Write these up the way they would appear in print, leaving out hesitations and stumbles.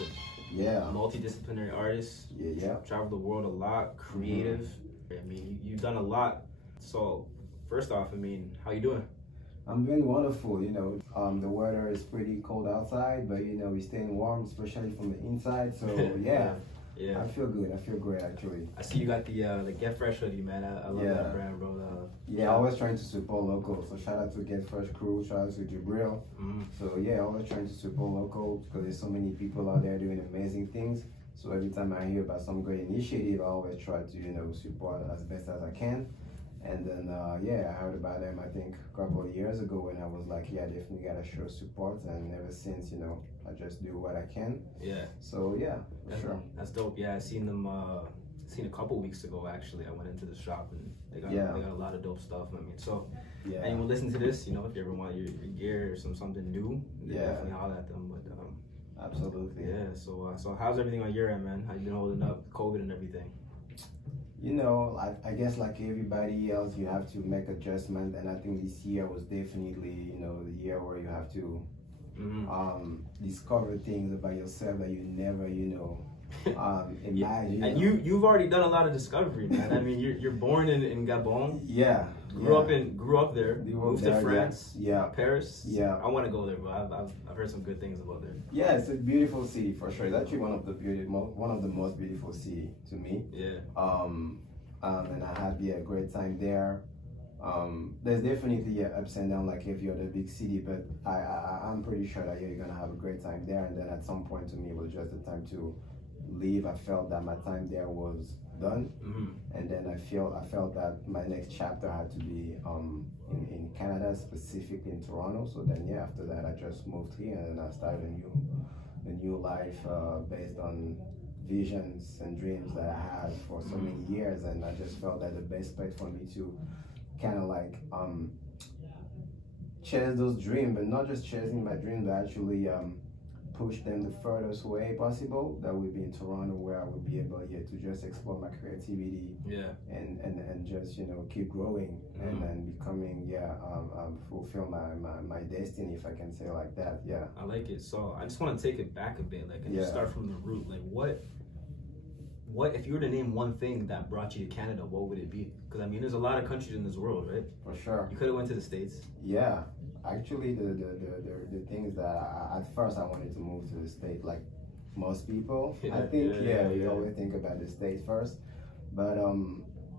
Borelson. Yeah. Multidisciplinary artist. Yeah. Traveled the world a lot. Creative. I mean, you've done a lot. So, first off, I mean, how you doing? I'm doing wonderful. You know, the weather is pretty cold outside, but you know, we're staying warm, especially from the inside. So yeah. Yeah. I feel good. I feel great actually. I see you got the Get Fresh hoodie, man. I love that brand, bro. Yeah, always trying to support local. So shout out to Get Fresh crew, shout out to Jabril. So yeah, always trying to support local because there's so many people out there doing amazing things. So every time I hear about some great initiative, I always try to support as best as I can. And then yeah, I heard about them I think a couple of years ago when I was like, yeah, definitely gotta show support, and ever since, I just do what I can. Yeah. So yeah, for sure. That's dope. Yeah, I seen them a couple weeks ago actually. I went into the shop and they got a lot of dope stuff. I mean, so anyone listen to this, if you ever want your gear or something new, definitely holler at them. But absolutely. Yeah. So how's everything on your end, man? How you been holding up, COVID and everything? I guess like everybody else, you have to make adjustment, and I think this year was definitely, the year where you have to discover things about yourself that you never, imagine. And you've already done a lot of discovery, man. I mean, you're born in Gabon. Yeah. Grew up there. Moved to France. Yeah. Paris. Yeah. I want to go there, bro. I've heard some good things about there. Yeah, it's a beautiful city for sure. It's actually one of the most beautiful city to me. Yeah. And I had a great time there. There's definitely ups and downs like every other big city, but I'm pretty sure that you're gonna have a great time there. And then at some point, to me, it was just the time to leave. I felt that my time there was done, and then I felt that my next chapter had to be in Canada, specifically in Toronto. So then after that I just moved here, and then I started a new life based on visions and dreams that I had for so many years. And I just felt that the best bet for me to kind of like chase those dreams, but not just chasing my dreams, but actually push them the furthest way possible. That would be in Toronto, where I would be able to just explore my creativity, and just keep growing and then becoming fulfill my destiny, if I can say it like that. Yeah, I like it. So I just want to take it back a bit, like, and just start from the root. Like, what if you were to name one thing that brought you to Canada, what would it be? Because I mean, there's a lot of countries in this world, right? For sure. You could have went to the States. Yeah, actually, the things that at first I wanted to move to the States, like most people. I think we always think about the States first, but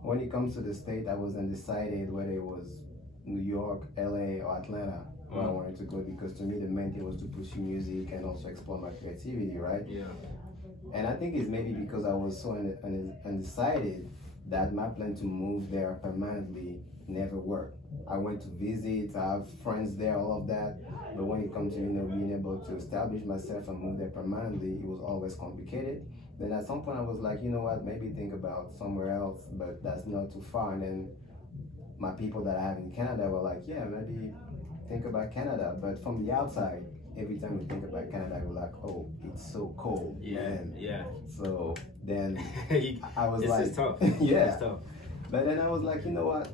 when it comes to the States, I was undecided whether it was New York, LA, or Atlanta where I wanted to go, because to me the main thing was to pursue music and also explore my creativity, right? Yeah. And I think it's maybe because I was so undecided that my plan to move there permanently never worked. I went to visit, I have friends there, all of that. But when it comes to being able to establish myself and move there permanently, it was always complicated. Then at some point I was like, you know what, maybe think about somewhere else, but that's not too far. And then my people that I have in Canada were like, yeah, maybe think about Canada. But from the outside, every time we think about Canada, we're like, oh, it's so cold. Yeah. So then I was it's tough. Yeah. It's tough. But then I was like, you know what?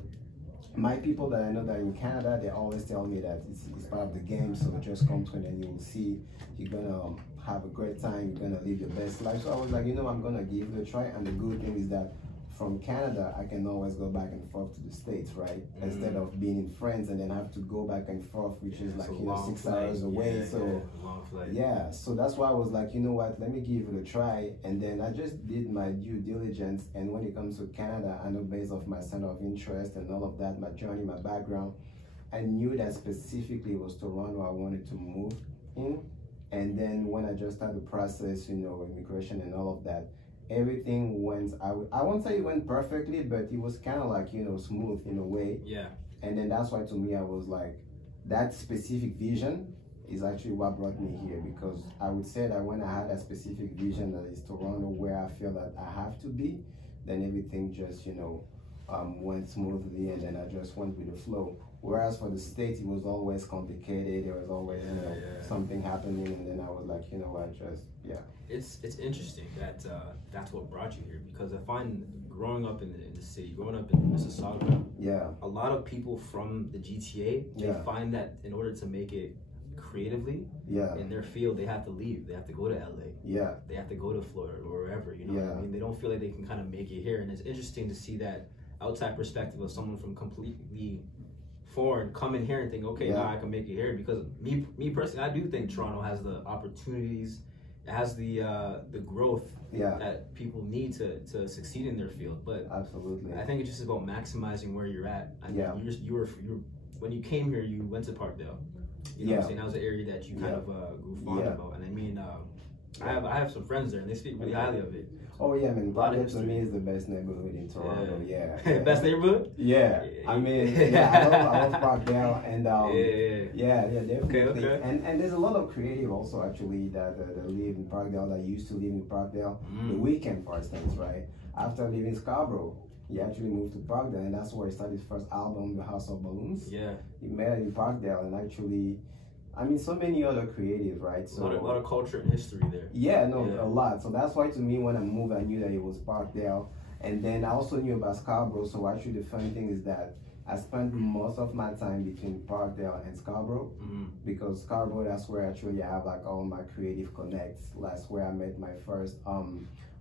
My people that I know that are in Canada, they always tell me that it's part of the game. So just come to it and you will see. You're gonna have a great time. You're gonna live your best life. So I was like, I'm gonna give it a try. And the good thing is that from Canada, I can always go back and forth to the States, right? Instead of being in France and then have to go back and forth, which is like 6 hours away. So that's why I was like, you know what, let me give it a try. And then I just did my due diligence. And when it comes to Canada, I know based off my center of interest and all of that, my journey, my background, I knew that specifically it was Toronto I wanted to move in. And then when I just started the process, immigration and all of that, everything went, I won't say it went perfectly, but it was kind of like, smooth in a way. Yeah. And then that's why to me, I was like, that specific vision is actually what brought me here, because I would say that when I had a specific vision that is Toronto, where I feel that I have to be, then everything just, went smoothly, and then I just went with the flow. Whereas for the States, it was always complicated. There was always, something happening, and then I was like, It's interesting that that's what brought you here, because I find growing up in the city, growing up in Mississauga, a lot of people from the GTA, they find that in order to make it creatively in their field, they have to leave. They have to go to LA. Yeah. They have to go to Florida or wherever, you know what I mean? They don't feel like they can kind of make it here. And it's interesting to see that outside perspective of someone from completely foreign come in here and think, okay, now I can make it here. Because me personally, I do think Toronto has the opportunities, it has the growth that people need to succeed in their field. But absolutely, I think it's just about maximizing where you're at. I mean, you were when you came here, you went to Parkdale. You know what I'm saying? That was an area that you kind of grew fond about. And I mean, I have some friends there, and they speak really highly of it. Oh yeah, man. Parkdale to me is the best neighborhood in Toronto. Yeah. Best neighborhood? Yeah. I mean, I love Parkdale, and definitely. Okay. And there's a lot of creative also actually that live in Parkdale, that used to live in Parkdale. The Weekend, for instance, right? After leaving Scarborough, he actually moved to Parkdale, and that's where he started his first album, The House of Balloons. Yeah. He made it in Parkdale, and actually, I mean, so many other creative, right? So a lot of culture and history there. Yeah, a lot. So that's why to me, when I moved, I knew that it was Parkdale. And then I also knew about Scarborough. So actually the funny thing is that I spent most of my time between Parkdale and Scarborough, because Scarborough, that's where actually I have like all my creative connects. That's where I met my first,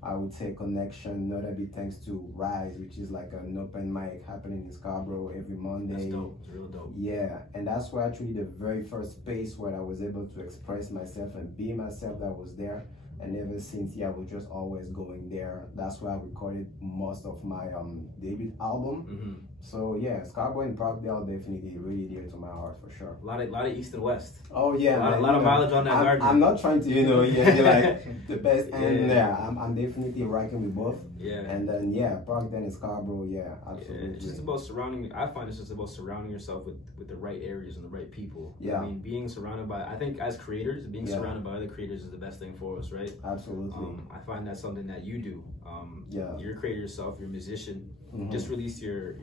I would say, connection, notably thanks to Rise, which is like an open mic happening in Scarborough every Monday. That's dope. It's real dope. Yeah, and that's where actually the very first space where I was able to express myself and be myself that was there. And ever since, I was just always going there. That's where I recorded most of my debut album. So yeah, Scarborough and Parkdale definitely really dear to my heart for sure. A lot of east and west. Oh yeah, a lot of mileage on that garden. I'm not trying to, be like the best, and I'm definitely rocking with both. Yeah. And then Parkdale and Scarborough, absolutely. It's just about surrounding. I find it's just about surrounding yourself with the right areas and the right people. Yeah. I mean, being surrounded by. I think as creators, being surrounded by other creators is the best thing for us, right? Absolutely. I find that's something that you do. You're a creator yourself. You're a musician. Just released your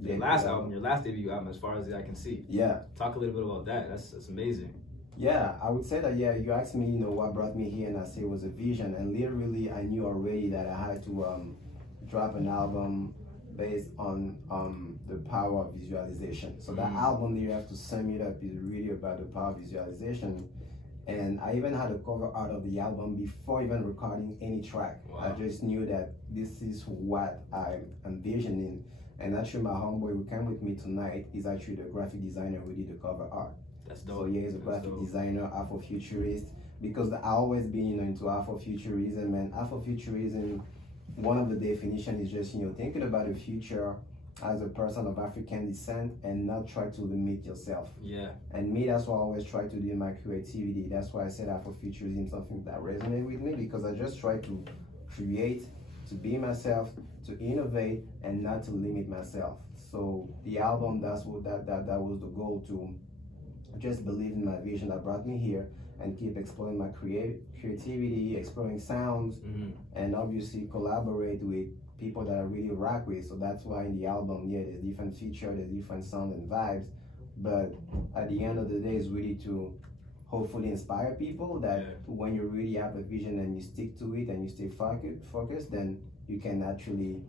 last album, your last debut album, as far as I can see. Yeah. Talk a little bit about that. That's amazing. Yeah, I would say that, you asked me, what brought me here, and I say it was a vision. And literally, I knew already that I had to drop an album based on the power of visualization. So that album that you have to sum it up is really about the power of visualization. And I even had a cover art of the album before even recording any track. Wow. I just knew that this is what I'm envisioning. And actually, my homeboy who came with me tonight is actually the graphic designer who did the cover art. That's dope. So he's a graphic designer, Afrofuturist, because I always been into Afrofuturism. And Afrofuturism, one of the definitions is just thinking about the future as a person of African descent and not try to limit yourself. Yeah. And me, that's what I always try to do in my creativity. That's why I said Afrofuturism, something that resonated with me, because I just try to create, to be myself, to innovate, and not to limit myself. So the album, that was the goal, to just believe in my vision that brought me here and keep exploring my creativity, exploring sounds, and obviously collaborate with people that I really rock with. So that's why in the album, there's different features, there's different sound and vibes. But at the end of the day, it's really to hopefully inspire people that when you really have a vision and you stick to it and you stay focused, then you can actually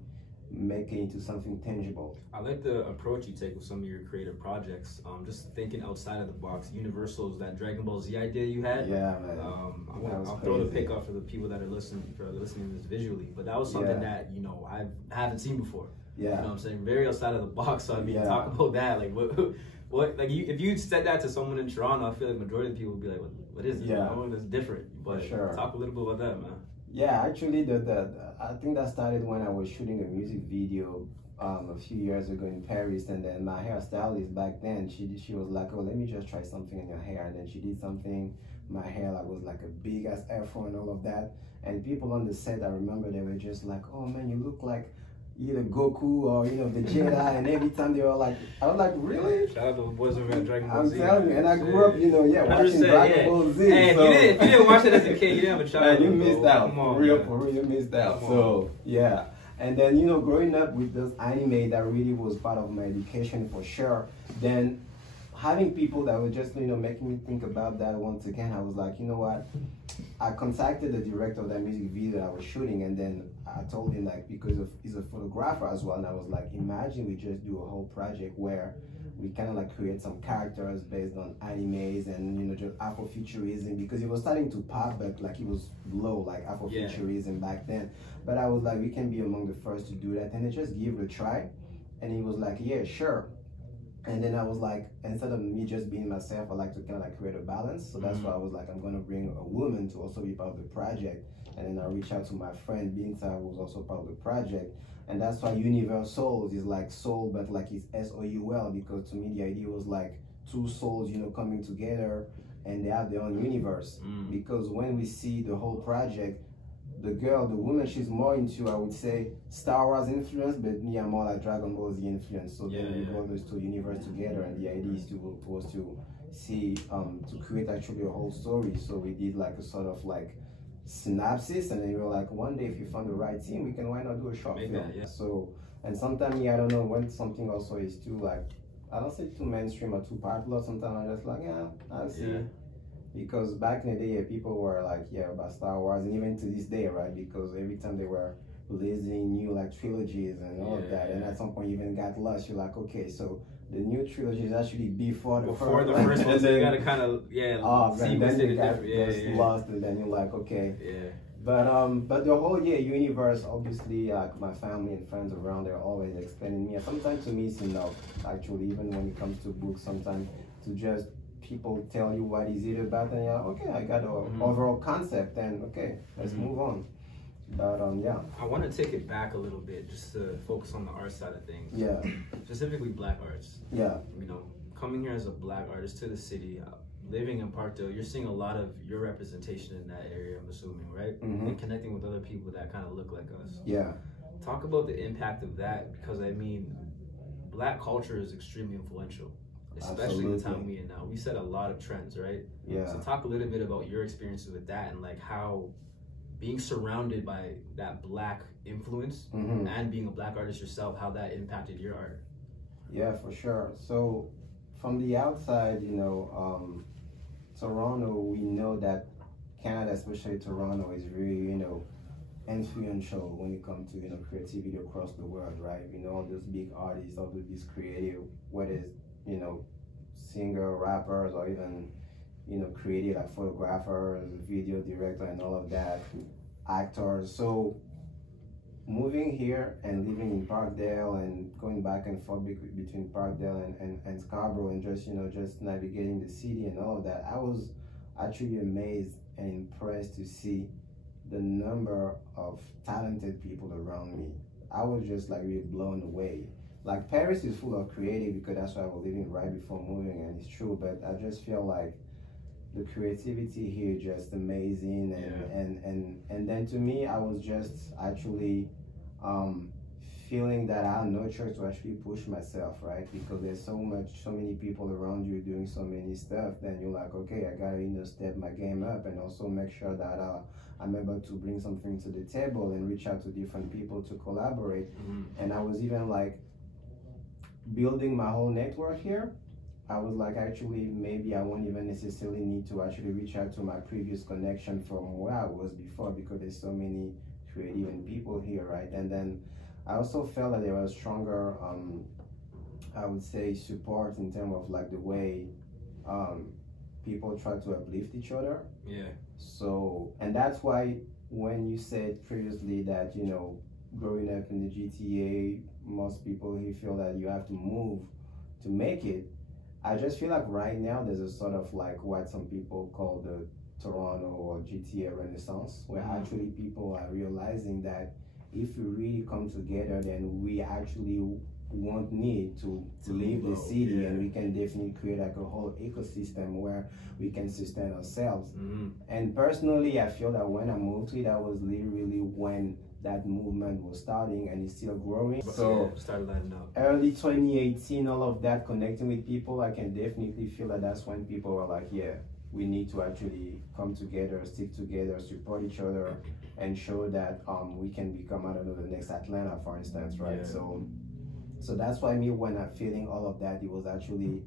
make it into something tangible. I like the approach you take with some of your creative projects. Just thinking outside of the box. Universal's that Dragon Ball Z idea you had. Yeah, man. I'll throw the pic up for the people that are listening to this visually. But that was something that I haven't seen before. Yeah. You know what I'm saying? Very outside of the box. So I mean, talk about that. Like what like if you said that to someone in Toronto, I feel like majority of the people would be like, what is this? Yeah. It's different. But talk a little bit about that, man. Yeah, actually, I think that started when I was shooting a music video a few years ago in Paris, and then my hairstylist back then, she was like, oh, let me just try something in your hair, and then she did something. My hair was like a big ass afro and all of that, and people on the set, I remember they were just like, oh man, you look like either Goku or the Jedi, and every time they were like, I was like, really? Shout out to the boys over at Dragon Ball Z. I'm telling you, and I grew up, watching Dragon Ball Z. Hey, so. if you didn't watch it as a kid, you didn't have a childhood. You missed out. For real, you missed out. So yeah, and then growing up with those anime, that really was part of my education for sure. Then having people that were just making me think about that once again, I was like, you know what? I contacted the director of that music video that I was shooting, and then I told him, like, because he's a photographer as well, and I was like, imagine we just do a whole project where we kind of like create some characters based on animes and, you know, just Afrofuturism, because it was starting to pop, but like it was low, like Afrofuturism back then. But I was like, we can be among the first to do that, and they just give it a try. And he was like, yeah, sure. And then I was like, instead of me just being myself, I like to kind of like create a balance. So that's why I was like, I'm gonna bring a woman to also be part of the project. And then I reached out to my friend Binta, who was also part of the project. And that's why Universals is like soul, but like it's SOUL, because to me the idea was like two souls, you know, coming together and they have their own universe. Because when we see the whole project, the woman, she's more into, I would say, Star Wars influence, but me, I'm more like Dragon Ball Z influence. So then we brought those two universes together, and the idea is to see, to create actually a whole story. So we did like a sort of like synopsis, and then we were like, one day if you find the right team, we can, why not do a short film? So, and sometimes I don't know, when something also is too like, I don't say too mainstream or too popular, sometimes I'm just like, yeah, I'll see. Because back in the day, people were like, about Star Wars, and even to this day, right? Because every time they were releasing new like trilogies and all of that, and at some point you even got lost. You're like, okay, so the new trilogy is actually before the first one, so you gotta kind of see then you got lost, and then you're like, okay, but the whole universe, obviously, like my family and friends around, they're always explaining me. And sometimes to me it's enough, actually, even when it comes to books, sometimes to just people tell you what is it about, and you're like, okay, I got an overall concept, and okay, let's move on. But I want to take it back a little bit, just to focus on the art side of things. Specifically Black arts. You know, coming here as a Black artist to the city, living in Parkdale, you're seeing a lot of your representation in that area, I'm assuming, right? And connecting with other people that kind of look like us. Talk about the impact of that, because I mean, Black culture is extremely influential, especially in the time we in now. We set a lot of trends, right? So talk a little bit about your experiences with that, and like how being surrounded by that Black influence and being a Black artist yourself, how that impacted your art. Yeah, for sure. So from the outside, you know, Toronto, we know that Canada, especially Toronto, is very, you know, influential when it comes to, you know, creativity across the world, right? You know, all those big artists, all these creative, whether it's, you know, singer, rappers, or even, you know, creative like photographers, video director, and all of that, actors. So moving here and living in Parkdale and going back and forth between Parkdale and Scarborough, and just, you know, just navigating the city and all of that, I was actually amazed and impressed to see the number of talented people around me. I was just like really blown away. Like Paris is full of creative, because that's where I was living right before moving, and it's true, but I just feel like the creativity here is just amazing, and then to me, I was just actually feeling that I had no choice to actually push myself, right? Because there's so many people around you doing so many stuff, then you're like, okay, I gotta, you know, step my game up, and also make sure that I'm able to bring something to the table and reach out to different people to collaborate. And I was even like building my whole network here. I was like, actually, maybe I won't even necessarily need to actually reach out to my previous connection from where I was before, because there's so many creative and people here, right? And then I also felt that there was stronger, I would say, support in terms of like the way people try to uplift each other. So, and that's why when you said previously that, you know, growing up in the GTA, most people here feel that you have to move to make it. I just feel like right now there's a sort of like what some people call the Toronto or GTA Renaissance, where actually people are realizing that if we really come together, then we actually won't need to leave the city, and we can definitely create like a whole ecosystem where we can sustain ourselves. And personally, I feel that when I moved to it, that was literally when that movement was starting, and it's still growing. So started lighting up. Early 2018, all of that, connecting with people, I can definitely feel that that's when people were like, yeah, we need to actually come together, stick together, support each other, and show that we can become, I don't know, the next Atlanta, for instance, right? So that's why me, when I'm feeling all of that, it was actually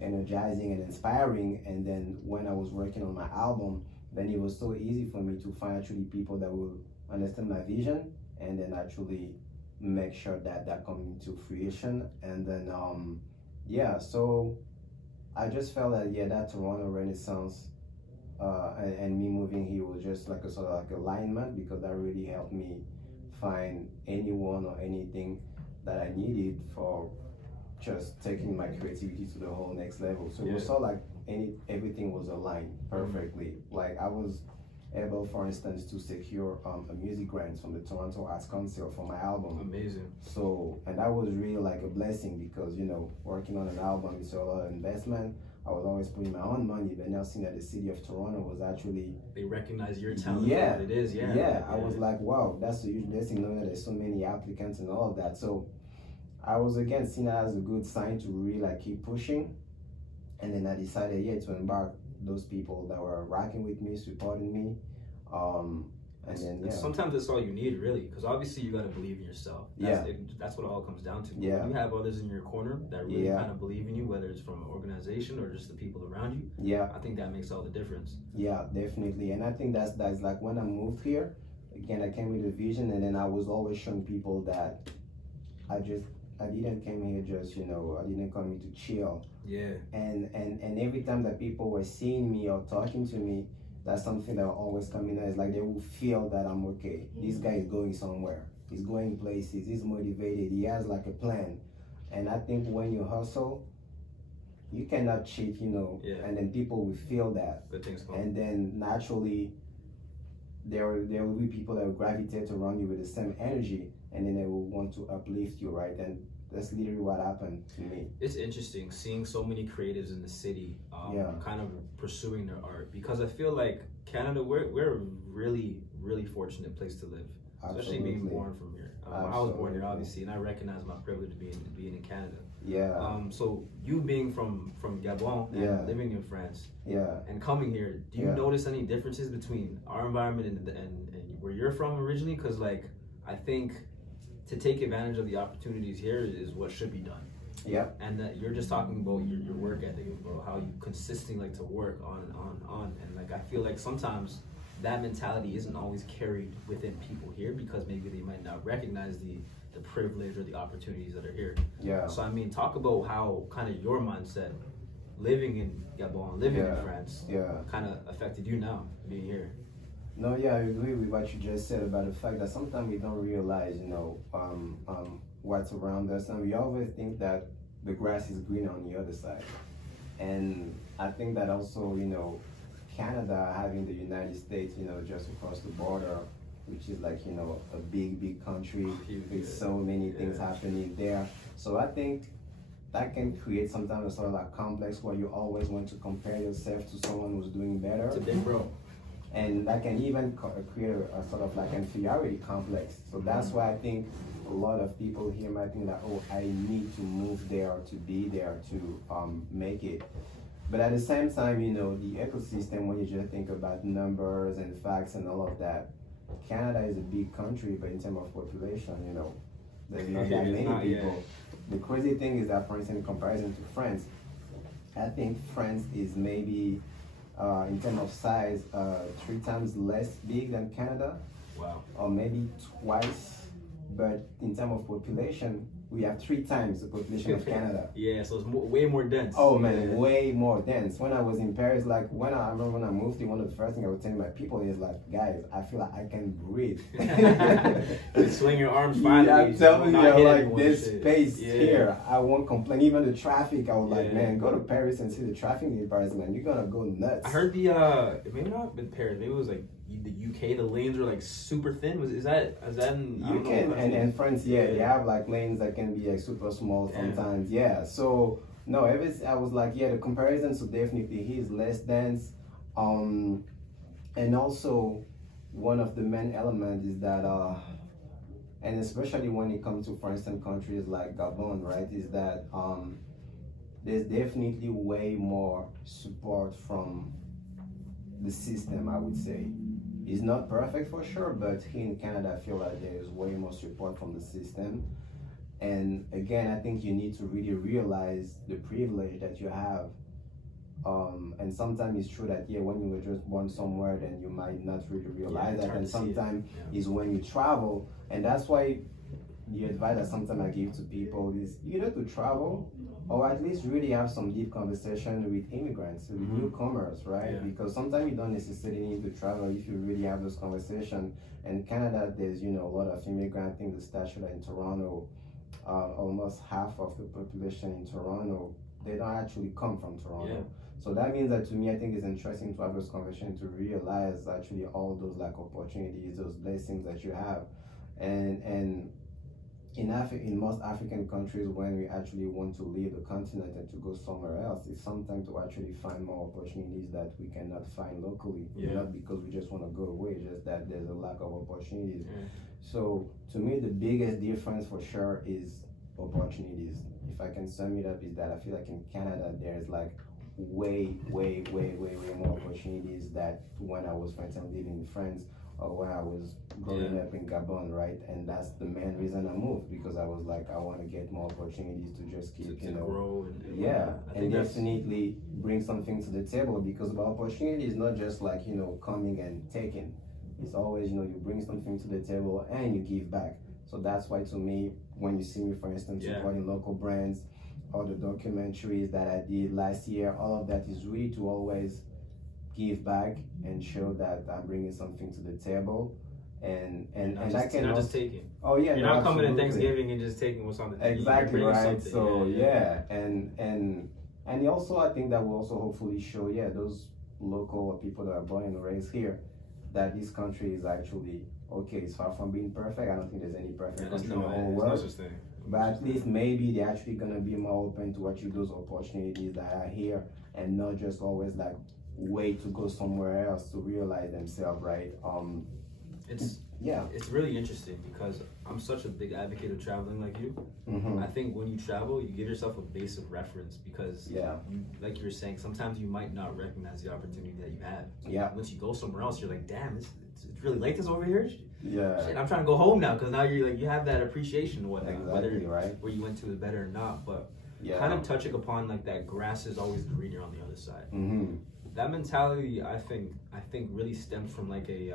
energizing and inspiring. And then when I was working on my album, then it was so easy for me to find actually people that will understand my vision, and then actually make sure that that comes into fruition. And then yeah, so I just felt that yeah, that Toronto Renaissance and me moving here was just like a sort of like alignment, because that really helped me find anyone or anything that I needed for just taking my creativity to the whole next level. So it was sort of like everything was aligned perfectly. Like I was able, for instance, to secure a music grant from the Toronto Arts Council for my album. Amazing. So, and that was really like a blessing, because you know, working on an album is a lot of investment. I was always putting my own money, but now seeing that the city of Toronto was actually, they recognize your talent. Yeah, for what it is. I was like, wow, that's a huge blessing, knowing that there's so many applicants and all of that. So I was again seeing that as a good sign to really like keep pushing. And then I decided, yeah, to embark those people that were rocking with me, supporting me. And then, yeah. Sometimes that's all you need, really, because obviously you got to believe in yourself. That's what it all comes down to. Yeah. When you have others in your corner that really kind of believe in you, whether it's from an organization or just the people around you. Yeah. I think that makes all the difference. Yeah, definitely. And I think that's like when I moved here, again, I came with a vision, and then I was always showing people that I didn't come here just, you know, I didn't come here to chill. Yeah. And every time that people were seeing me or talking to me, that's something that will always come in. It's like they will feel that I'm okay. This guy is going somewhere. He's going places. He's motivated. He has like a plan. And I think when you hustle, you cannot cheat, you know. Yeah. And then people will feel that. Good things come. And then naturally, there will be people that will gravitate around you with the same energy, and then they will want to uplift you, right? And that's literally what happened to me. It's interesting seeing so many creatives in the city kind of pursuing their art, because I feel like Canada, we're a really, really fortunate place to live. Especially being born from here. I was born here, obviously, and I recognize my privilege being in Canada. Yeah. So you being from Gabon and living in France, and coming here, do you notice any differences between our environment and where you're from originally? Because like, I think to take advantage of the opportunities here is what should be done. Yeah. And you're just talking about your work ethic, about how you consistently like to work on and on and on. And like, I feel like sometimes that mentality isn't always carried within people here, because maybe they might not recognize the privilege or the opportunities that are here. Yeah. So I mean, talk about how kind of your mindset living in Gabon, living in France, kind of affected you now being here. No, yeah, I agree with what you just said about the fact that sometimes we don't realize, you know, what's around us, and we always think that the grass is greener on the other side. And I think that also, you know, Canada having the United States, you know, just across the border, which is like, you know, a big country with so many things happening there. So I think that can create sometimes a sort of like complex where you always want to compare yourself to someone who's doing better. It's a big bro. And that can even create a sort of like inferiority complex. So that's why I think a lot of people here might think that, oh, I need to move there to be there to make it. But at the same time, you know, the ecosystem, when you just think about numbers and facts and all of that, Canada is a big country, but in terms of population, you know, there's not that many people. The crazy thing is that, for instance, in comparison to France, I think France is maybe, in terms of size, 3 times less big than Canada. Wow. Or maybe twice. But in terms of population, we have 3 times the population of Canada. Yeah, so it's way more dense. Oh man, way more dense. When I was in Paris, like I remember when I moved here, one of the first things I would tell my people is like, guys, I feel like I can breathe. You swing your arms finally. Yeah, I'm telling you, like this space here, I won't complain. Even the traffic, I was like, man, go to Paris and see the traffic in Paris, man. You're gonna go nuts. I heard maybe not in Paris, maybe it was like the UK, the lanes are like super thin. Is that in UK and France? They have like lanes that can be like super small sometimes. So no, I was like, the comparison, so definitely he is less dense. And also one of the main elements is that and especially when it comes to, for instance, countries like Gabon, right, is that there's definitely way more support from the system, I would say. It's not perfect for sure, but here in Canada, I feel like there's way more support from the system. And again, I think you need to really realize the privilege that you have. And sometimes it's true that, when you were just born somewhere, then you might not really realize that. And sometimes is when you travel. And that's why the advice that sometimes I give to people is either to travel or at least really have some deep conversation with immigrants, with newcomers, right? Yeah. Because sometimes you don't necessarily need to travel if you really have those conversations. In Canada, there's, you know, a lot of immigrants. I think the statute in Toronto, almost half of the population in Toronto, they don't actually come from Toronto. Yeah. So that means that, to me, I think it's interesting to have this conversation to realize actually all those like opportunities, those blessings that you have. And in most African countries, when we actually want to leave the continent and to go somewhere else, it's sometimes to actually find more opportunities that we cannot find locally. Yeah. Not because we just want to go away, just that there's a lack of opportunities. Yeah. So to me, the biggest difference for sure is opportunities. If I can sum it up, is that I feel like in Canada, there's like way more opportunities that when I was, for instance, living in France, or when I was growing up in Gabon, right? And that's the main reason I moved, because I was like, I want to get more opportunities to just keep, to grow and definitely bring something to the table, because the opportunity is not just like, you know, coming and taking. It's always, you know, you bring something to the table and you give back. So that's why, to me, when you see me, for instance, supporting local brands, all the documentaries that I did last year, all of that is really to always give back and show that I'm bringing something to the table, and I can not just taking. Oh yeah, you're not coming to Thanksgiving and just taking what's on the table. Exactly right. So and also I think that will also hopefully show those local people that are born and raised here that this country is actually okay. It's far from being perfect. I don't think there's any perfect country in the whole world. But at least maybe they're actually gonna be more open to actually those opportunities that are here, and not just always like wait to go somewhere else to realize themselves, right? It's really interesting because I'm such a big advocate of traveling like you. I think when you travel, you give yourself a base of reference, because you, like you were saying, sometimes you might not recognize the opportunity that you had. Once you go somewhere else, you're like, damn, it's really like this over here. Shit, I'm trying to go home now, because now you're like, you have that appreciation and whatnot, whether where you went to is better or not. But kind of touching upon like that grass is always greener on the other side. That mentality, I think really stems from like a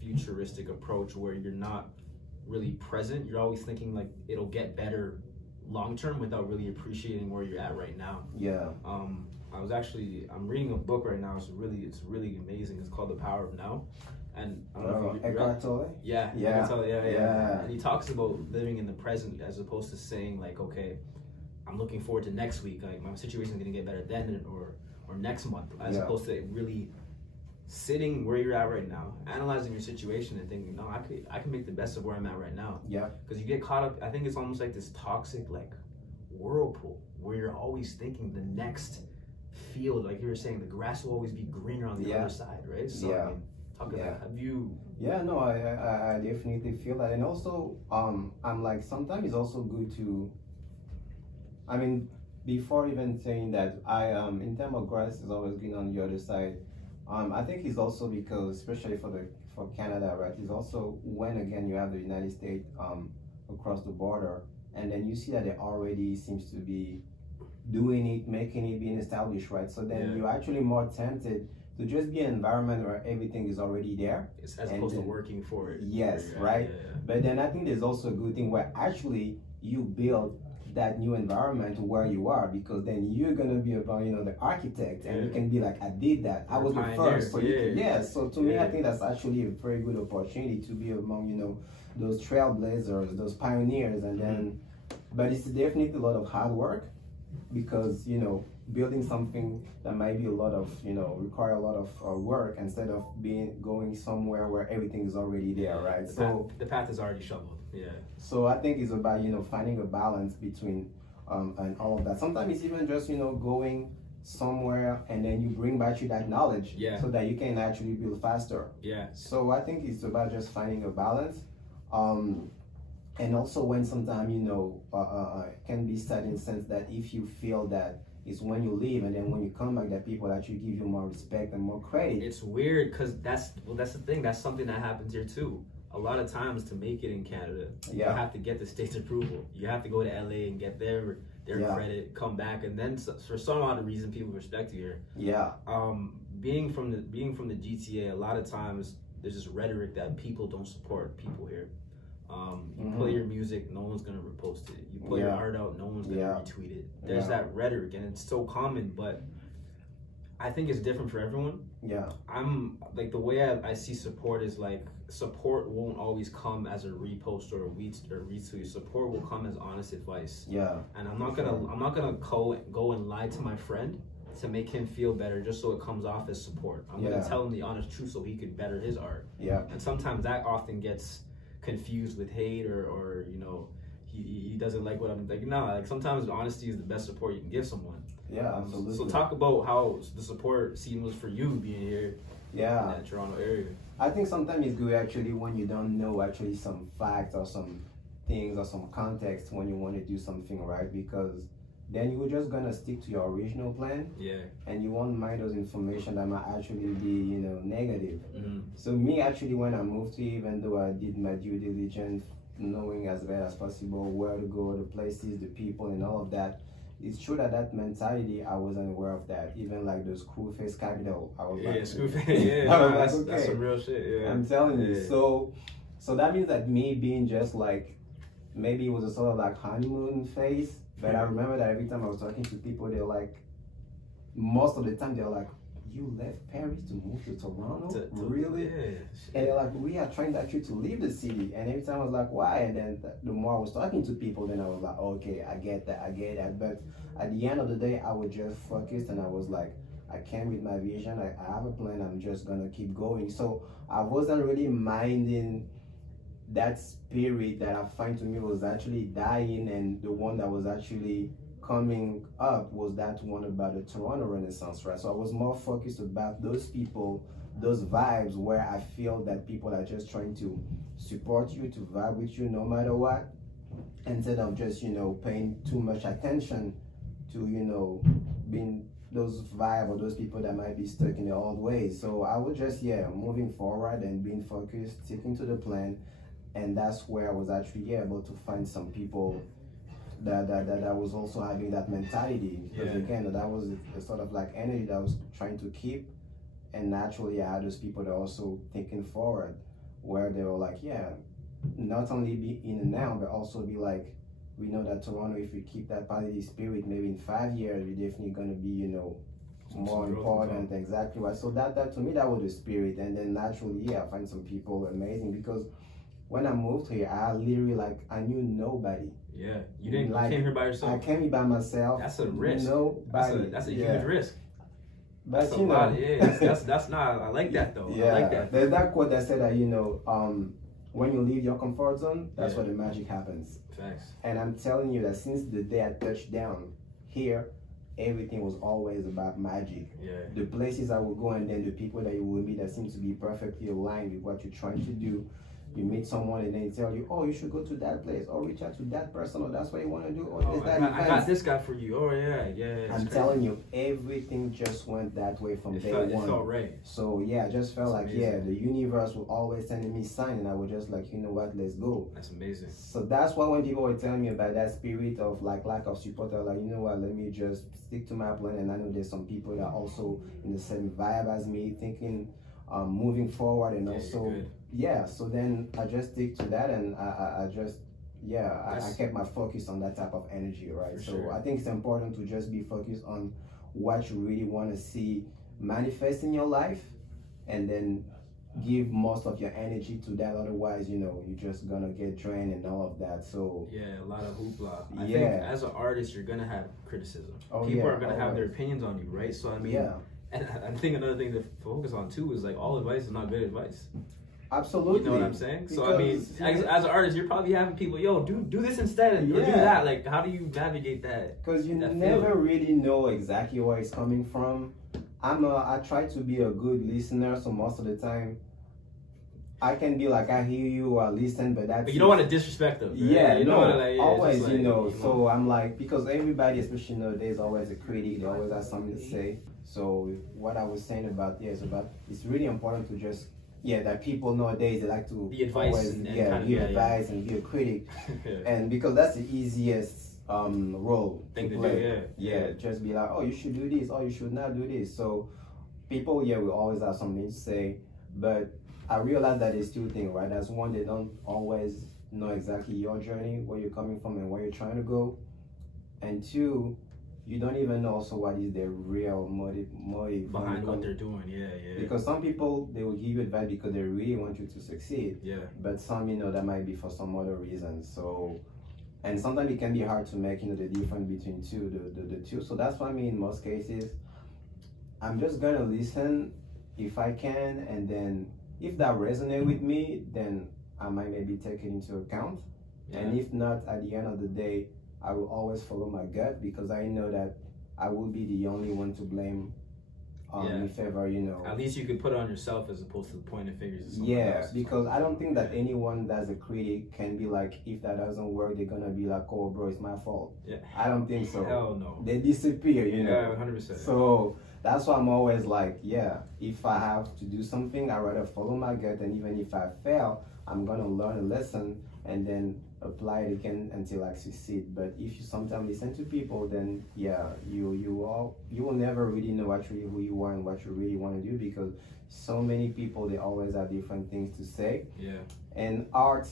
futuristic approach where you're not really present. You're always thinking like it'll get better long term without really appreciating where you're at right now. I'm reading a book right now. It's really amazing. It's called The Power of Now. And I don't know if you Eckhart Tolle? And he talks about living in the present as opposed to saying like, okay, I'm looking forward to next week. Like my situation is gonna get better then or next month, as opposed to really sitting where you're at right now, analyzing your situation and thinking, no, I can make the best of where I'm at right now. Because you get caught up, I think it's almost like this toxic like whirlpool where you're always thinking the next field, like you were saying, the grass will always be greener on the other side, right? So I mean, talk about, have you? I definitely feel that. And also I'm like, sometimes it's also good to, I mean, before even saying that, in terms of grass is always green on the other side, I think it's also because, especially for Canada, right, it's also when again you have the United States across the border, and then you see that it already seems to be doing it, making it, being established, right? So then you're actually more tempted to just be an environment where everything is already there, as opposed to working for it. Yes, right. But then I think there's also a good thing where actually you build that new environment where you are, because then you're gonna be about, you know, the architect, and you can be like, I did that, I was the first. So to me, I think that's actually a very good opportunity to be among, you know, those trailblazers, those pioneers. And then but it's definitely a lot of hard work, because, you know, building something that might be a lot of, you know, require a lot of work, instead of going somewhere where everything is already there, right? The path is already shoveled. So I think it's about, you know, finding a balance between and all of that. Sometimes it's even just, you know, going somewhere and then you bring back you that knowledge, so that you can actually build faster. So I think it's about just finding a balance. And also when sometimes, you know, can be sad in the sense that if you feel that it's when you leave and then when you come back that people actually give you more respect and more credit. It's weird, because that's the thing. That's something that happens here too. A lot of times to make it in Canada, you have to get the state's approval. You have to go to LA and get their credit, come back, and then for some odd reason people respect you here. Being from the GTA, a lot of times there's this rhetoric that people don't support people here. You play your music, no one's gonna repost it. You put your art out, no one's gonna retweet it. There's that rhetoric, and it's so common, but I think it's different for everyone. I'm like, the way I see support is like, support won't always come as a repost or a retweet. Support will come as honest advice. And I'm not gonna go and lie to my friend to make him feel better just so it comes off as support. I'm gonna tell him the honest truth so he could better his art. And sometimes that often gets confused with hate, or you know, he doesn't like what I'm like. Nah, like sometimes honesty is the best support you can give someone. Absolutely. So talk about how the support scene was for you being here in that Toronto area. I think sometimes it's good actually when you don't know actually some facts or some things or some context when you want to do something, right? Because then you're just gonna stick to your original plan, and you won't mind those information that might actually be, you know, negative. So me actually, when I moved here, even though I did my due diligence, knowing as well as possible where to go, the places, the people, and all of that, it's true that mentality, I wasn't aware of that. Even like the Screwface Capital, I was like, Screwface, that's some real shit. I'm telling you. So that means that me being just like, maybe it was a sort of like honeymoon phase. But I remember that every time I was talking to people, they're like, most of the time they're like, you left Paris to move to Toronto? Really? And they're like, we are trying actually to leave the city. And every time I was like, why? And then the more I was talking to people, then I was like, okay, I get that. But at the end of the day, I was just focused, and I was like, I came with my vision. I have a plan. I'm just going to keep going. So I wasn't really minding that spirit that I find to me was actually dying, and the one that was actually coming up was that one about the Toronto Renaissance, right? So I was more focused about those people, those vibes where I feel that people are just trying to support you, to vibe with you no matter what, instead of just, you know, paying too much attention to, you know, being those vibe or those people that might be stuck in the old ways. So I was just, moving forward and being focused, sticking to the plan. And that's where I was actually able to find some people that was also having that mentality. Because again, that was a sort of like energy that I was trying to keep. And naturally, I had those people that are also thinking forward, where they were like, not only be in and now, but also be like, we know that Toronto, if we keep that positive spirit, maybe in 5 years, we're definitely going to be, you know, more important. Exactly right. So that to me, that was the spirit. And then naturally, I find some people amazing, because when I moved here, I literally, like, I knew nobody. You didn't, like, you came here by yourself. I came here by myself. That's a risk. Nobody. That's a huge risk. But that's, you know, that's not. I like that though. I like that. There's that quote that said that, you know, when you leave your comfort zone, that's where the magic happens. Facts. And I'm telling you that since the day I touched down here, everything was always about magic. The places I would go, and then the people that you will meet that seem to be perfectly aligned with what you're trying to do. You meet someone and they tell you, oh, you should go to that place, or reach out to that person, or that's what you want to do, or I got this guy for you. Oh I'm telling you, everything just went that way from day one. It felt right. So I just felt like the universe was always sending me signs, and I was just like, you know what, let's go. That's amazing. So that's why when people were telling me about that spirit of like lack of support, I was like, you know what, let me just stick to my plan. And I know there's some people that are also in the same vibe as me, thinking moving forward, and also so then I just stick to that, and I just I kept my focus on that type of energy, right? So I think it's important to just be focused on what you really want to see manifest in your life, and then give most of your energy to that. Otherwise, you know, you're just gonna get drained and all of that. So a lot of hoopla. I think as an artist, you're gonna have criticism. People are gonna have their opinions on you, right? So I mean, and I think another thing to focus on too is like, all advice is not good advice. Absolutely. You know what I'm saying? Because, so I mean, as an artist, you're probably having people, do this instead, or do that. Like, how do you navigate that? Because you never really know exactly where it's coming from. I try to be a good listener, so most of the time I can be like, I hear you, or listen, but you don't want to disrespect them. Right? You don't want to, like, always, like, you know. So I'm like, because everybody, especially nowadays, always a critic. They always have something to say. So what I was saying about it's really important to just that people nowadays, they like to the advice always give advice and be a critic, and because that's the easiest role to play. Just be like, oh, you should do this, or you should not do this. So people will always have something to say, but I realize that there's two things, right? That's one, they don't always know exactly your journey, where you're coming from and where you're trying to go. And two, you don't even know also what is their real motive behind what they're doing. Yeah. Because some people, they will give you advice because they really want you to succeed. Yeah. But some, that might be for some other reasons. So, and sometimes it can be hard to make, the difference between the two. So that's why in most cases, I'm just gonna listen if I can, and then if that resonates with me, then I might maybe take it into account. Yeah. And if not, at the end of the day, I will always follow my gut, because I know that I will be the only one to blame if ever, At least you could put it on yourself as opposed to pointing fingers at someone else. Because I don't think that anyone that's a critic can be like, if that doesn't work, they're gonna be like, oh bro, it's my fault. Yeah. I don't think so. Hell no. They disappear, Yeah, 100%. So that's why I'm always like, if I have to do something, I'd rather follow my gut, and even if I fail, I'm gonna learn a lesson and then apply it again until I succeed. But if you sometimes listen to people, then you will never really know actually who you are and what you really want to do, because so many people, they always have different things to say. Yeah. And art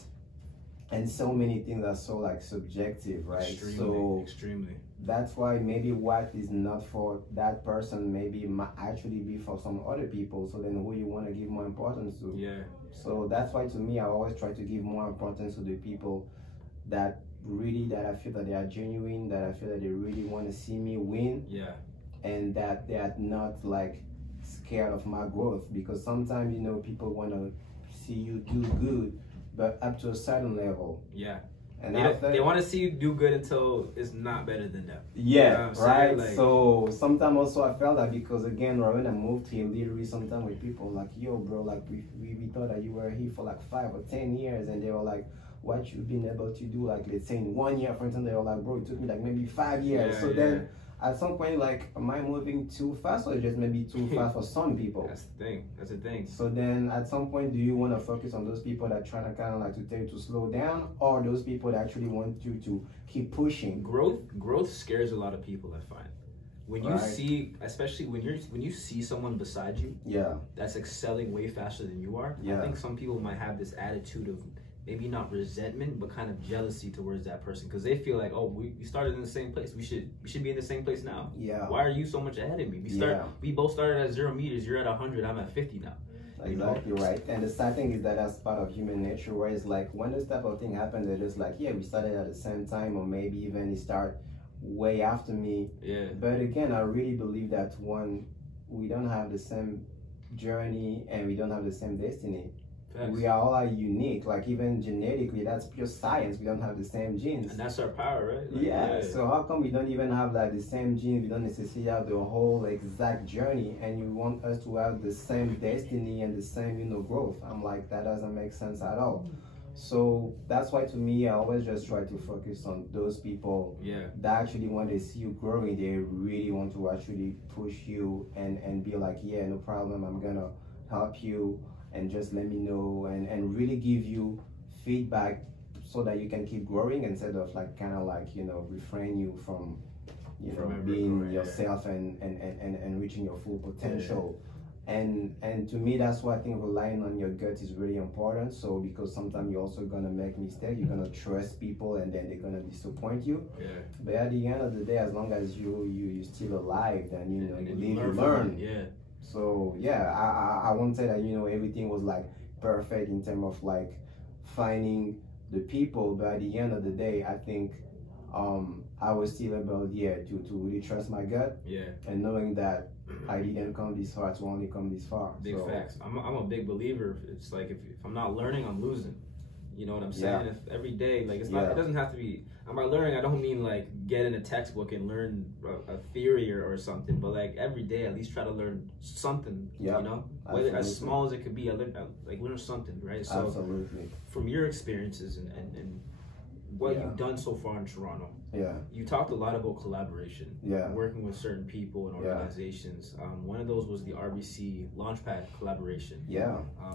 and so many things are so like subjective, right? Extremely. That's why maybe what is not for that person maybe might actually be for some other people. So then who you want to give more importance to? Yeah. So that's why to me, I always try to give more importance to the people that I feel that they are genuine, that I feel that they really want to see me win. Yeah. And that they are not like scared of my growth, because sometimes, people want to see you do good, but up to a certain level. Yeah. And they want to see you do good until it's not better than them. Yeah, right? Like, so sometimes also I felt that, because again, when I moved here, literally sometimes with people like, yo bro, like we thought that you were here for like 5 or 10 years, and they were like, what you've been able to do, like let's say in 1 year, for instance, they were like, bro, it took me like maybe 5 years. Yeah, so then at some point, like, am I moving too fast, or just maybe too fast for some people? That's the thing. So then at some point, do you want to focus on those people that trying to kind of like to tell you to slow down, or those people that actually want you to keep pushing? Growth scares a lot of people, I find. When you see, especially when you see someone beside you, that's excelling way faster than you are, I think some people might have this attitude of maybe not resentment, but kind of jealousy towards that person, because they feel like, oh, we started in the same place. We should be in the same place now. Yeah. Why are you so much ahead of me? We both started at 0 meters. You're at 100. I'm at 50 now. Exactly right. And the sad thing is that that's part of human nature, where it's like when this type of thing happens, they're just like, we started at the same time, or maybe even they start way after me. Yeah. But again, I really believe that one, we don't have the same journey and we don't have the same destiny. Facts. We are all unique, like even genetically, that's pure science. We don't have the same genes. And that's our power, right? Like, so how come we don't even have like the same genes? We don't necessarily have the whole exact journey, and you want us to have the same destiny and the same, growth. I'm like, that doesn't make sense at all. So that's why to me, I always just try to focus on those people that actually, when they see you growing, they really want to actually push you and be like, no problem, I'm gonna help you, and just let me know, and really give you feedback so that you can keep growing, instead of like kind of like, refrain you from being yourself and reaching your full potential. And to me, that's why I think relying on your gut is really important. So because sometimes you're also gonna make mistakes, you're gonna trust people, and then they're gonna disappoint you. Yeah. But at the end of the day, as long as you're still alive, then you live, you learn. Yeah. So I won't say that everything was like perfect in terms of like finding the people, but at the end of the day, I think I was still able to really trust my gut. Yeah. And knowing that I didn't come this far to only come this far. Big facts. I'm a big believer. It's like if I'm not learning, I'm losing. You know what I'm saying? If every day, like it's not. It doesn't have to be. By learning, I don't mean like get in a textbook and learn a theory or something, but like every day at least try to learn something. You know, whether as small as it could be, I learn something, right? So absolutely. From your experiences and what you've done so far in Toronto. You talked a lot about collaboration. Working with certain people and organizations. One of those was the RBC Launchpad collaboration.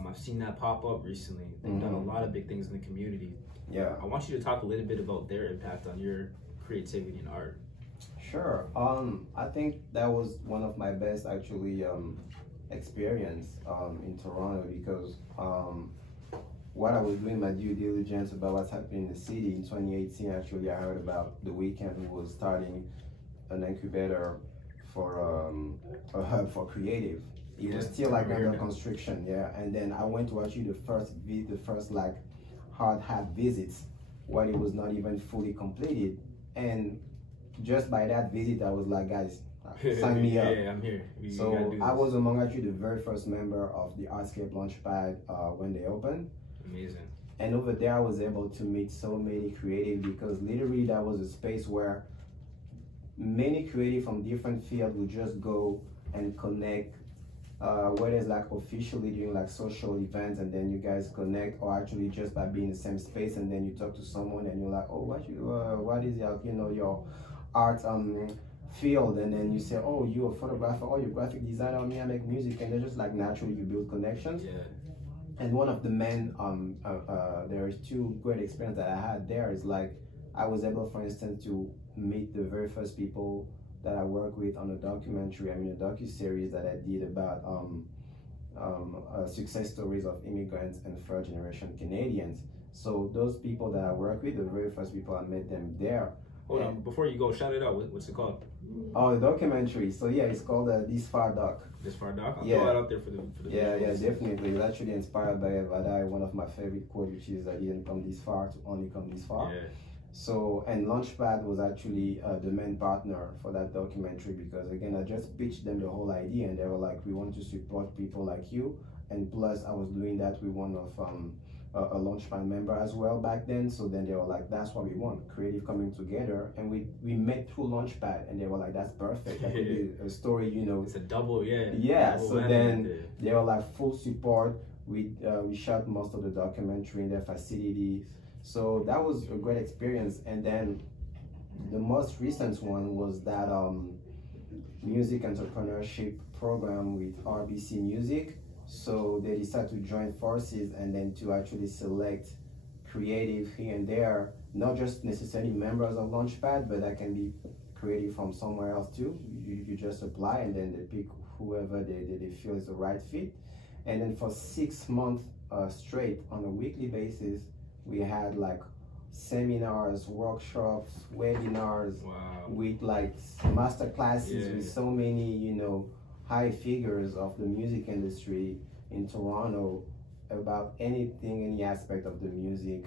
I've seen that pop up recently. They've done a lot of big things in the community. I want you to talk a little bit about their impact on your creativity and art. Sure. I think that was one of my best actually experience in Toronto, because while I was doing my due diligence about what's happening in the city in 2018, actually, I heard about The Weeknd, who was starting an incubator for a hub for creative. It was still like under construction, And then I went to actually the first like hard hat visits when it was not even fully completed, and just by that visit, I was like, guys, sign me up. Yeah, I'm here. So I was among actually the very first member of the Artscape Launchpad when they opened. Amazing. And over there, I was able to meet so many creative, because literally that was a space where many creative from different fields would just go and connect, whether it's like officially doing like social events, and then you guys connect, or actually just by being in the same space, and then you talk to someone and you're like, oh, what is your, your art field, and then you say, oh, you're a photographer, or you're a graphic designer, me, I make music, and then just like naturally you build connections. And one of the main there is two great experiences that I had there is like, I was able, for instance, to meet the very first people that I work with on a documentary, a docu-series that I did about success stories of immigrants and third generation Canadians. So those people that I work with, the very first people, I met them there. Hold on, before you go, shout it out. What's it called? Oh, the documentary. So yeah, it's called This Far Doc. This Far Doc? I'll throw it out there for the Yeah, definitely. It's actually inspired by Vadai, one of my favorite quotes, which is that he didn't come this far to only come this far. Yeah. So, and Launchpad was actually the main partner for that documentary, because again, I just pitched them the whole idea, and they were like, we want to support people like you. And plus I was doing that with one of a Launchpad member as well back then. So then they were like, that's what we want, creative coming together. And we met through Launchpad, and they were like, that's perfect. That could be a story, It's a double, double so then they were like full support. We shot most of the documentary in their facility. So that was a great experience. And then the most recent one was that music entrepreneurship program with RBC Music. So they decided to join forces, and then to actually select creative here and there, not just necessarily members of Launchpad, but that can be creative from somewhere else too. You just apply, and then they pick whoever they feel is the right fit. And then for 6 months straight on a weekly basis, we had like seminars, workshops, webinars, with like master classes with so many, high figures of the music industry in Toronto about anything, any aspect of the music,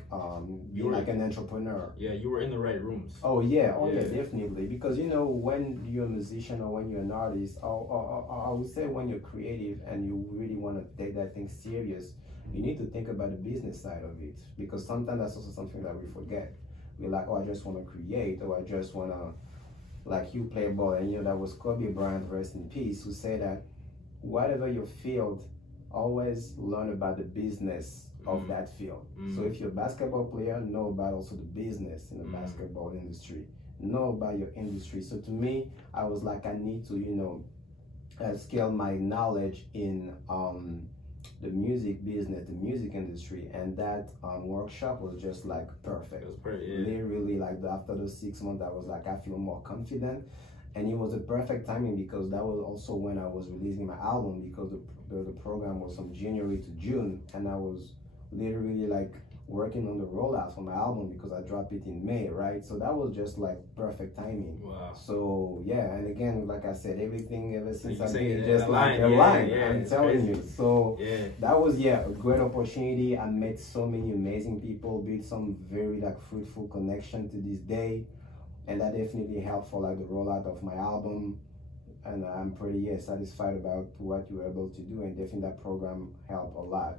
being like an entrepreneur. Yeah, you were in the right rooms. Oh yeah, definitely. Because when you're a musician or when you're an artist, I would say when you're creative and you really want to take that thing serious, you need to think about the business side of it, because sometimes that's also something that we forget. We're like, oh, I just want to create, or I just want to, like, you play ball. And that was Kobe Bryant, rest in peace, who said that whatever your field, always learn about the business of that field. So if you're a basketball player, know about also the business in the basketball industry, know about your industry. So to me, I was like, I need to scale my knowledge in the music business, the music industry, and that workshop was just like perfect. It was perfect. Literally, like after those 6 months, I was like, I feel more confident, and it was a perfect timing, because that was also when I was releasing my album, because the program was from January to June, and I was literally like working on the rollout for my album, because I dropped it in May, right? So that was just like perfect timing. Wow. So yeah, and again, like I said, everything ever since I did just like a line, I'm telling you. So that was a great opportunity. I met so many amazing people, built some very like fruitful connection to this day, and that definitely helped for like the rollout of my album. And I'm pretty satisfied about what you were able to do, and definitely that program helped a lot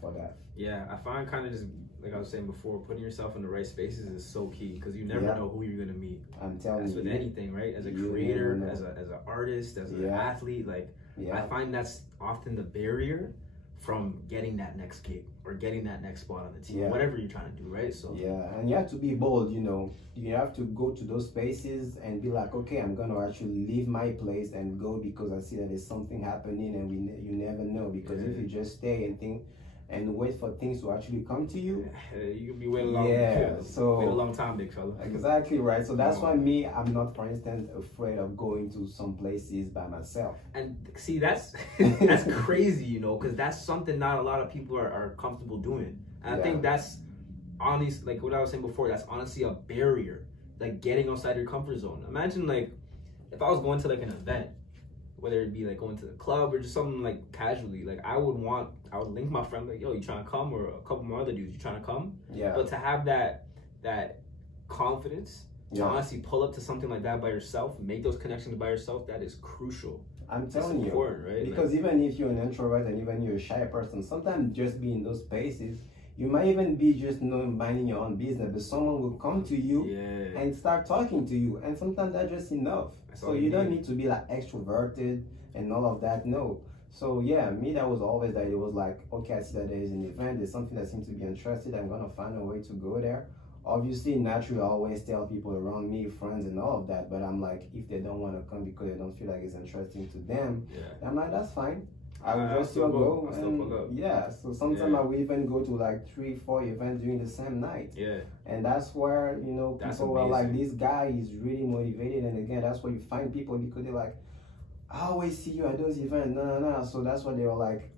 for that. Yeah, I find kind of just, like I was saying before, putting yourself in the right spaces is so key, because you never know who you're gonna meet. I'm telling you. That's with anything, right? As a creator, as an artist, as an athlete, like I find that's often the barrier from getting that next gig or getting that next spot on the team, whatever you're trying to do, right? So and you have to be bold. You have to go to those spaces and be like, okay, I'm gonna actually leave my place and go, because I see that there's something happening, and you never know, because if you just stay and think and wait for things to actually come to you, you can be waiting a long wait a long time, big fella. Exactly right. So that's why I'm not, for instance, afraid of going to some places by myself. And see, that's crazy, because that's something not a lot of people are comfortable doing. And I think that's honestly, like what I was saying before, that's honestly a barrier, like getting outside your comfort zone. Imagine like if I was going to like an event, whether it be like going to the club or just something like casually, like I would link my friend like, yo, you trying to come? Or a couple more other dudes, you trying to come? Yeah. But to have that confidence to honestly pull up to something like that by yourself, make those connections by yourself, that is crucial. I'm telling you, right? Because like, even if you're an introvert and even you're a shy person, sometimes just be in those spaces, you might even be just minding your own business, but someone will come to you and start talking to you, and sometimes that's just enough. So you don't need to be like extroverted and all of that. No. So yeah, me, that was always that. It was like, okay, I see that there is an event, there's something that seems to be interested, I'm gonna find a way to go there. Obviously, naturally, I always tell people around me, friends and all of that, but I'm like, if they don't want to come because they don't feel like it's interesting to them, I'm like, that's fine. I will just still go. So sometimes I will even go to like 3-4 events during the same night. Yeah. And that's where, you know, people are like, this guy is really motivated. And again, that's where you find people, because they're like, I always see you at those events. No. So that's why they were like,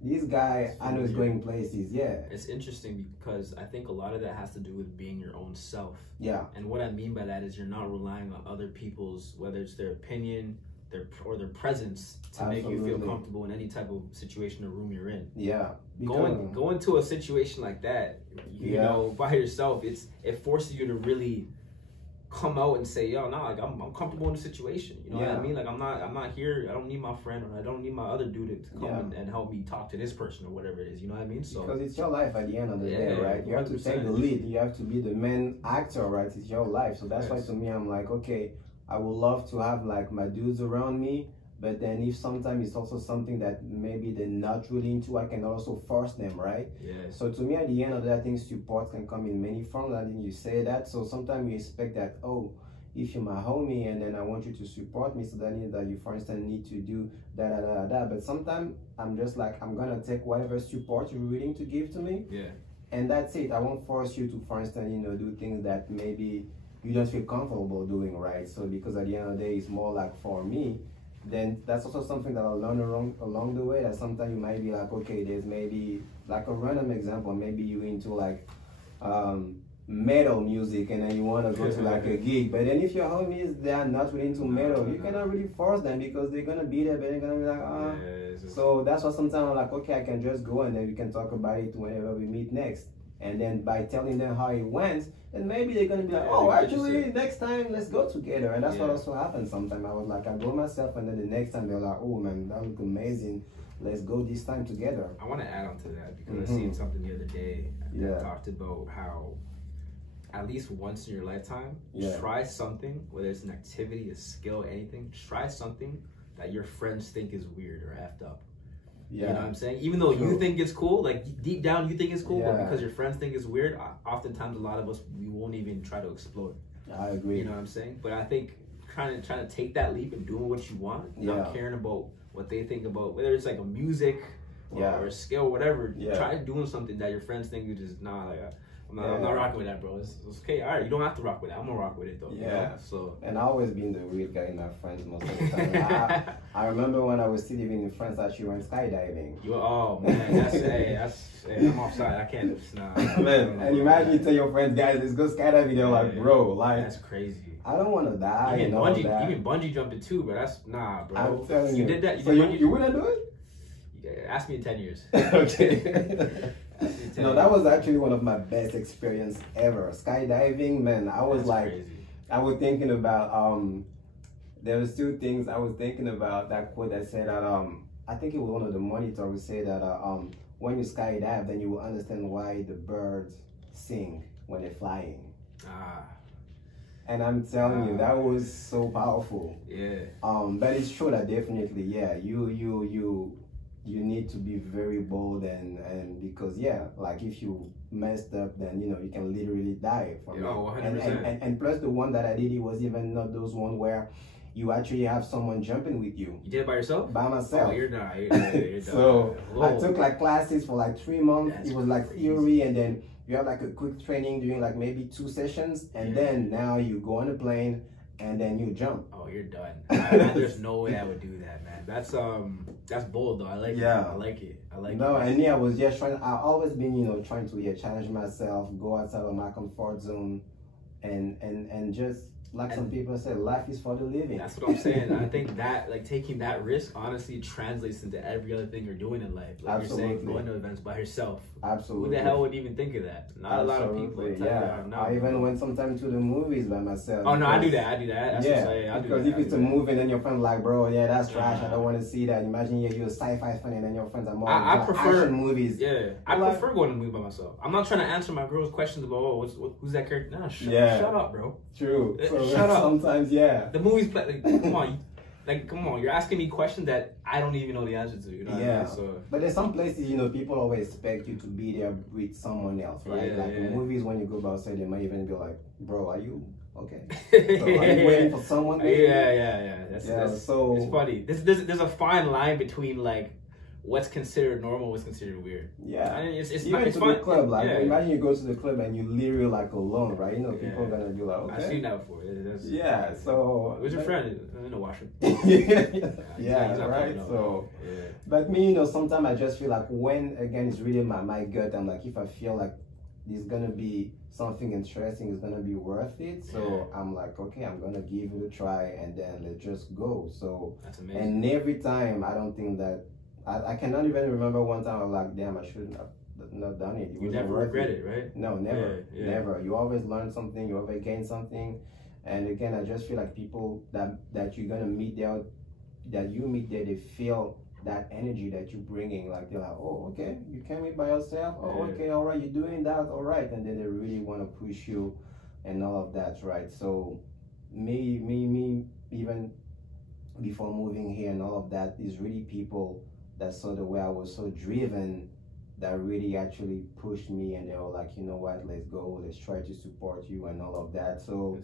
this guy, I know is going places. Yeah. It's interesting because I think a lot of that has to do with being your own self. Yeah. And what I mean by that is you're not relying on other people's, whether it's their opinion, their presence to make you feel comfortable in any type of situation or room you're in. Yeah. Going to a situation like that, you know, by yourself, it forces you to really come out and say, yo, no, like I'm comfortable in the situation. You know what I mean? Like I'm not here. I don't need my friend, or I don't need my other dude to come and help me talk to this person or whatever it is. You know what I mean? So because it's your life at the end of the day, right? You have to take the lead. You have to be the main actor, right? It's your life. So that's why to me, I'm like, okay, I would love to have like my dudes around me, but then if sometimes it's also something that maybe they're not really into, I can also force them, right? Yeah. So to me, at the end of that, I think support can come in many forms. I think you say that. So sometimes you expect that, oh, if you're my homie and then I want you to support me, so that means that you, for instance, need to do that. But sometimes I'm just like, I'm gonna take whatever support you're willing to give to me. Yeah. And that's it. I won't force you to, for instance, you know, do things that maybe you don't feel comfortable doing, right? So because at the end of the day, it's more like for me, then that's also something that I learned along the way, that sometimes you might be like, okay, there's maybe like a random example, maybe you into like metal music and then you want to go to like a gig, but then if your homies, they are not really into metal, you cannot really force them because they're gonna be there, but they're gonna be like, so that's why sometimes I'm like, okay, I can just go and then we can talk about it whenever we meet next. And then by telling them how it went, and maybe they're gonna be like, oh, actually, next time let's go together. And that's what also happens sometimes. I was like, I go myself, and then the next time they're like, oh man, that looked amazing. Let's go this time together. I want to add on to that because I seen something the other day that talked about how at least once in your lifetime, try something, whether it's an activity, a skill, anything, try something that your friends think is weird or effed up. You know what I'm saying? Even though you think it's cool, like deep down you think it's cool, but because your friends think it's weird, oftentimes a lot of us, we won't even try to explore. I agree. You know what I'm saying? But I think trying to take that leap and doing what you want, not caring about what they think about, whether it's like a music or a skill, whatever, try doing something that your friends think you just, nah, like, I'm not rocking with that, bro. It's okay. All right, you don't have to rock with that. I'm gonna rock with it though. Yeah. You know? So. And I always been the weird guy in my friends most of the time. I remember when I was still living in France, I actually went skydiving. Oh man, that's I'm offside. I can't. Nah. Man, and imagine you tell your friends, guys, let's go skydiving. They're like, bro, like that's crazy. I don't want to die. You can bungee jumping too, but that's nah, bro. I'm telling you. You did that. You wouldn't do it? Yeah, ask me in 10 years. Okay. No, that was actually one of my best experience ever. Skydiving, man. I was crazy. I was thinking about there was two things I was thinking about. That quote that said that I think it was one of the monitors who said that when you skydive, then you will understand why the birds sing when they're flying. And I'm telling you, that was so powerful. Yeah. But it's true that definitely, you need to be very bold and because like if you messed up, then you know you can literally die from it. 100%. And plus the one that I did, it was even not those one where you actually have someone jumping with you. You did it by yourself? By myself. Oh, you're not. So I took like classes for like 3 months. It was like theory, and then you have like a quick training during like maybe 2 sessions, and then now you go on a plane and then you jump. Oh, you're done. There's no way I would do that, man. That's bold though. I like it. I like it. No, and me, I was just trying. I always been, you know, trying to challenge myself, go outside of my comfort zone, and just like some people say, life is for the living. That's what I'm saying. I think that like taking that risk honestly translates into every other thing you're doing in life. Like you're saying, going to events by yourself. Absolutely. Who the hell would even think of that? Not a lot of people. I even went sometimes to the movies by myself. Oh no, I do that. That's because if it's a movie and then your friend like, bro, that's trash. I don't want to see that. Imagine you're a sci-fi fan and then your friends are more I prefer action movies. Yeah, I prefer going to the movie by myself. I'm not trying to answer my girl's questions about who's that character. Nah, shut up, bro. True. So shut up. Sometimes, the movie's come on, you're asking me questions that I don't even know the answer to. You know what I mean? So, but there's some places, you know, people always expect you to be there with someone else, right? Movies, when you go by outside, they might even be like, bro, are you okay? So are you waiting for someone? So it's funny. There's a fine line between like what's considered normal, what's considered weird. Yeah, I mean, it's even to the club. Like imagine you go to the club and you literally like alone, right? You know, people are gonna be like, okay. I've seen that before. So who's your friend in the washroom? Right. So, but me, you know, sometimes I just feel like when again it's really my gut. I'm like, if I feel like there's gonna be something interesting, it's gonna be worth it. So I'm like, okay, I'm gonna give it a try, and then let's just go. So that's amazing. And every time, I don't think that. I cannot even remember one time I was like, damn, I should have not done it. You never regret it, right? No, never. Never. You always learn something, you always gain something. And again, I just feel like people that you're gonna meet there, that you meet there, they feel that energy that you're bringing. Like they're like, oh, okay, you came in by yourself. Oh, okay, all right, you're doing that, all right. And then they really want to push you and all of that, right? So me, even before moving here and all of that, is really people that saw the way I was so driven, that really actually pushed me, and they were like, you know what, let's go, let's try to support you and all of that. So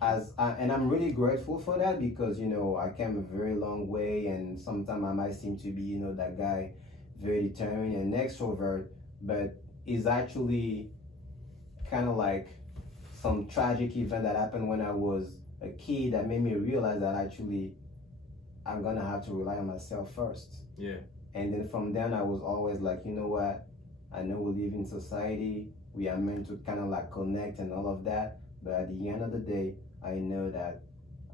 and I'm really grateful for that, because, you know, I came a very long way, and sometimes I might seem to be, you know, that guy, very determined and extrovert, but it's actually kind of like some tragic event that happened when I was a kid that made me realize that actually I'm gonna have to rely on myself first. Yeah. And then from then I was always like, you know what, I know we live in society, we are meant to kind of like connect and all of that, but at the end of the day, I know that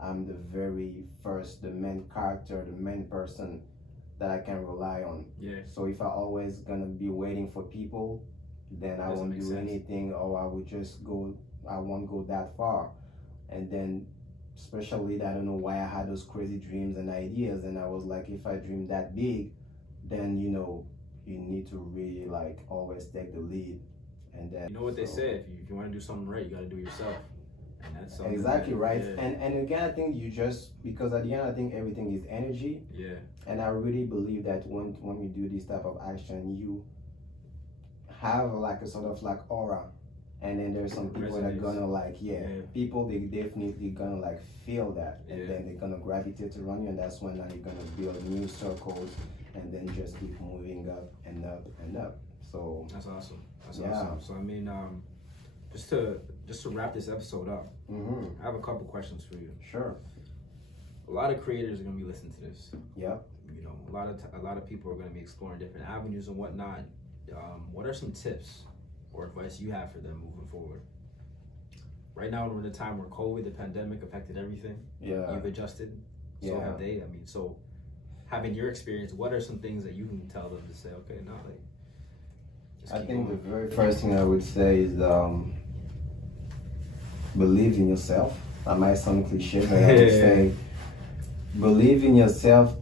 I'm the very first, the main character, the main person that I can rely on. Yeah. So if I always gonna be waiting for people, then I won't do anything, or I would just I won't go that far. And then especially, I don't know why I had those crazy dreams and ideas, and I was like, if I dream that big, then, you know, you need to really like always take the lead. And then, you know what they say, if you want to do something right, you got to do it yourself. And that's exactly right. And again, I think because at the end, I think everything is energy. Yeah. And I really believe that when you do this type of action, you have like a sort of like aura. And then there's some people that are gonna like, people, they definitely gonna like feel that, and then they're gonna gravitate around you, and that's when now you're gonna build new circles, and then just keep moving up and up and up. So that's awesome. That's awesome. So I mean, just to wrap this episode up, I have a couple questions for you. Sure. A lot of creators are gonna be listening to this. Yep. You know, a lot of people are gonna be exploring different avenues and whatnot. What are some tips or advice you have for them moving forward? Right now, we're in a time where COVID, the pandemic, affected everything. Yeah. You've adjusted. So have they. I mean, so having your experience, what are some things that you can tell them to say, okay, now I think the very first thing I would say is believe in yourself. That might sound cliche, but I would say believe in yourself.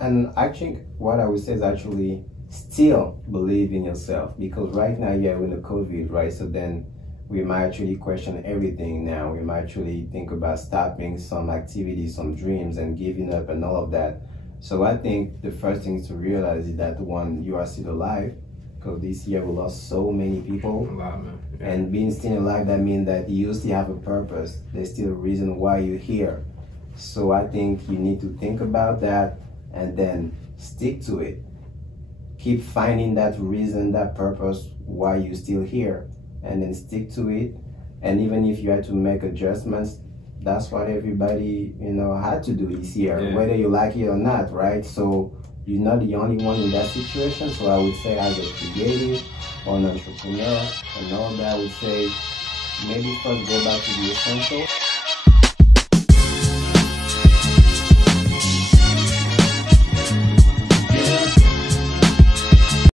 And actually, what I would say is actually still believe in yourself, because right now, with the COVID, right? So then we might actually question everything now. We might actually think about stopping some activities, some dreams, and giving up and all of that. So I think the first thing to realize is that, one, you are still alive, because this year we lost so many people. A lot, man. Yeah. And being still alive, that means that you still have a purpose. There's still a reason why you're here. So I think you need to think about that and then stick to it. Keep finding that reason, that purpose, why you're still here, and then stick to it. And even if you had to make adjustments, that's what everybody, you know, had to do this year, whether you like it or not, right? So you're not the only one in that situation. So I would say, as a creative or an entrepreneur and all that, I would say maybe first go back to the essential.